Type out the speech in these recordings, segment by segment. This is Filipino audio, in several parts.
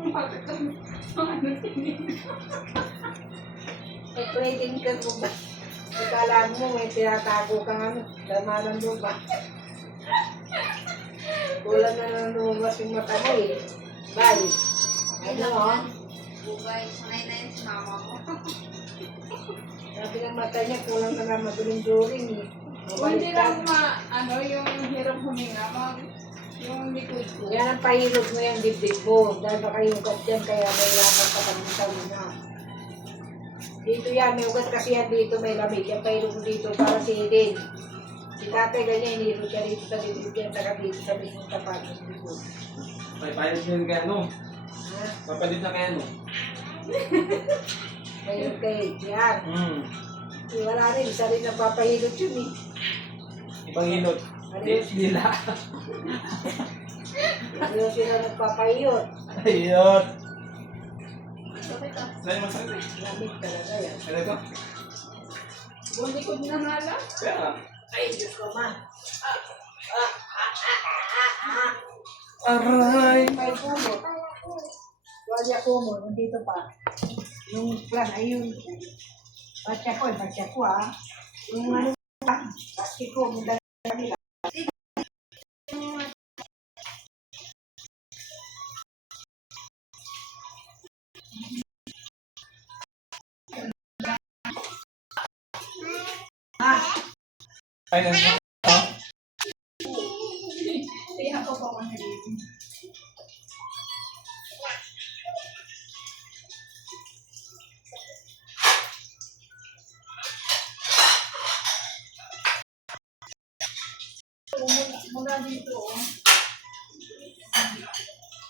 Bakit ang ano tingin? Pwedeng ka mo ba? Ikala mo may tinatago kang ano, damalan mo ba? Kulang na lang lumabas yung mata mo eh. Bye. Ano mo? Bugay, sanay na yun si mama mo. Sabi ng mata niya, kulang na lang maduling-duling eh. Kung hindi lang yung hirap huminga, yung likod ko. Yan ang pahilog mo yung dibdib mo. Dahil baka yung ugat dyan, kaya may lakad ka pag-minsan na. Dito yan, may ugat kasi yan dito, may lamig. Yan pahilog mo dito para silin. Si tatay ganyan, hinilog siya dito sa dibdib yan, saka dito sa mismong tapat. May pilot yun kay ano? Ha? Papalit na kay ano? Pahilog kay yan. Wala rin, isa rin nagpapahilog yun eh. Ibang hilot. Dila. Ano sila nagpapahilot? Ayun. Bakit ah? Saan yung masakit eh? Lamig talaga yan. Ano ito? Buong likod na nga lang. Kaya. Ay, Diyos ko ma. Aray! May kumot. Tuwalya kumot, nandito pa. Yung plan, ayun. Batya ko ah. Yung ano pa, pasti ko, muna nila. Ay, nandito. Kaya ako pa manalili. Mula dito, oh.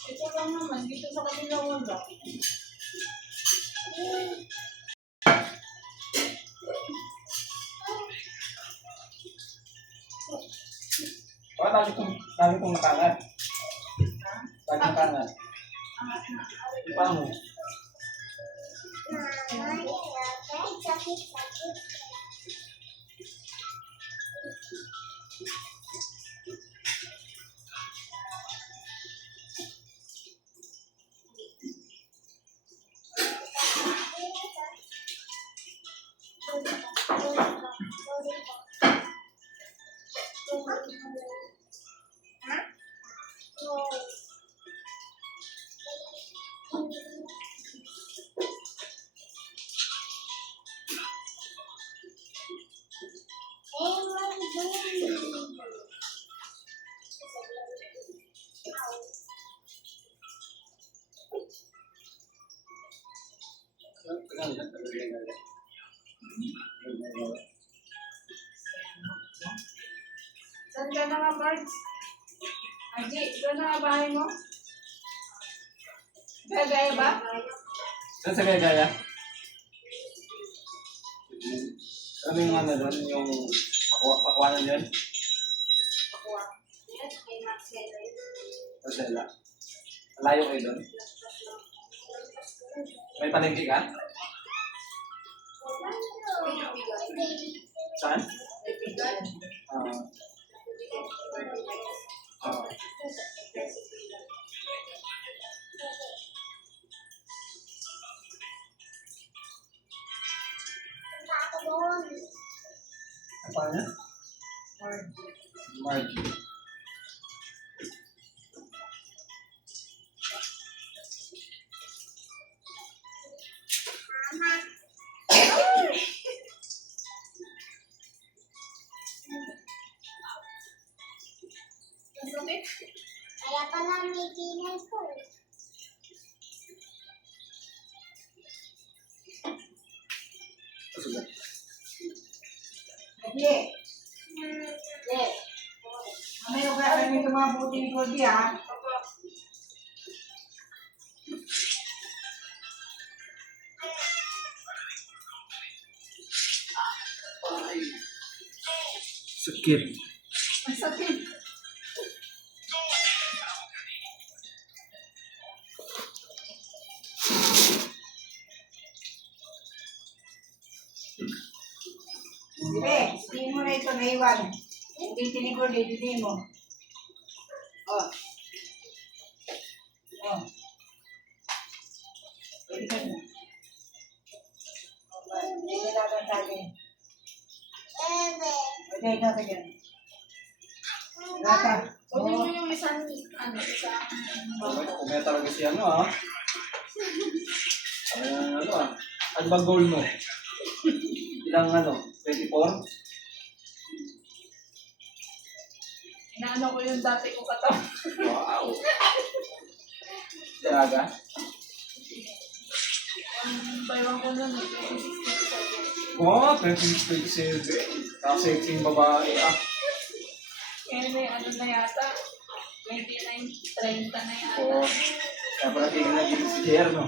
Ito lang naman, dito sa kanila wala. Dami kong tangan. Dami kong tangan. Di pa mo. Saan ka na nga, Bards? Aji, doon na nga bahay mo? Gagaya ba? Saan sa Gagaya? Ano yung ano doon? Yung pakwanan yun? Marcela. Malayo kayo doon? May palengke ka? Saan? Apa niya? Margie. Kaya pala may tingin ko. Sige. Mamaya ko kaya kami tumabuti ni Cody ha. Sakit. Ang sakit. Sige, hindi mo na ito naiwan. Hindi tinikod, hindi mo. Oh. Oh. Lagay natin yan. Lata. Kunin mo yung isang, isang... Kung may talaga si ano ah. Ano ah. Ano ba goal mo? Ilang ano? 24? Inaano ko yung dati ko katawan. Wow. Dalaga? Ang baywang ko nun, 2016. Oo, 27. Sexy babae ah. Kaya may ano na yata, 29, 30 na yata. Oo. Kaya pala tingin na din si Jer, no?